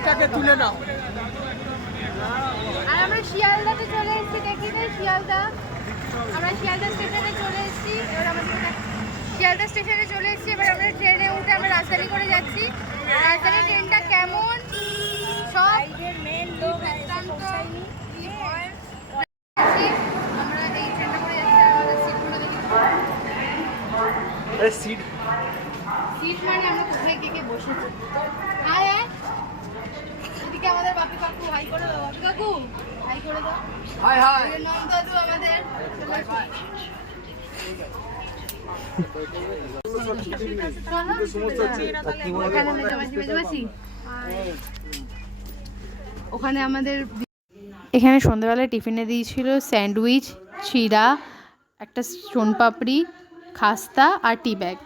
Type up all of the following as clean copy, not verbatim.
ইটাকে তুলে নাও। আর আমরা শিয়ালদাতে চলে এসেছি, দেখি তো শিয়ালদা। আমরা শিয়ালদা স্টেশনে চলে এসেছি। এবার আমাদের শিয়ালদা স্টেশনে চলে এসেছি। এবার আমরা ট্রেনে উঠে আমরা রাজধানী করে যাচ্ছি। রাজধানী ট্রেনটা কেমন সব মেন লোক আমরা এই ট্রেনটা করে যাচ্ছি। আমাদের সিটগুলো দেখি। সিট মানে আমরা কোথায় গিয়ে বসেছি। হাই হাই, এদিকে আমাদের বাপি কাকু, হাই করে দাও। বাপি কাকু হাই করে দাও। High high. নন্দদু আমাদের ওখানে আমাদের এখানে সন্ধ্যাবেলায় টিফিনে দিয়েছিল স্যান্ডউইচ, চিড়া, একটা সোনপাপড়ি, খাস্তা আর টি ব্যাগ।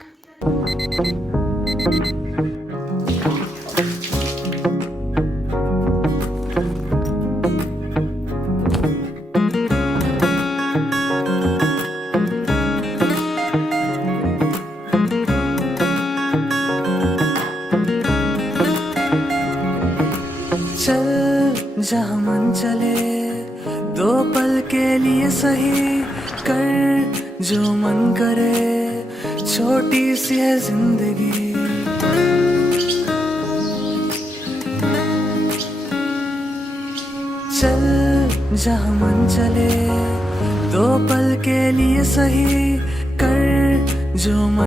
चल जहाँ मन चले, दो पल के लिए सही, कर जो मन करे, छोटी सी है जिंदगी। चल जहाँ मन चले, दो पल के लिए सही, कर जो मन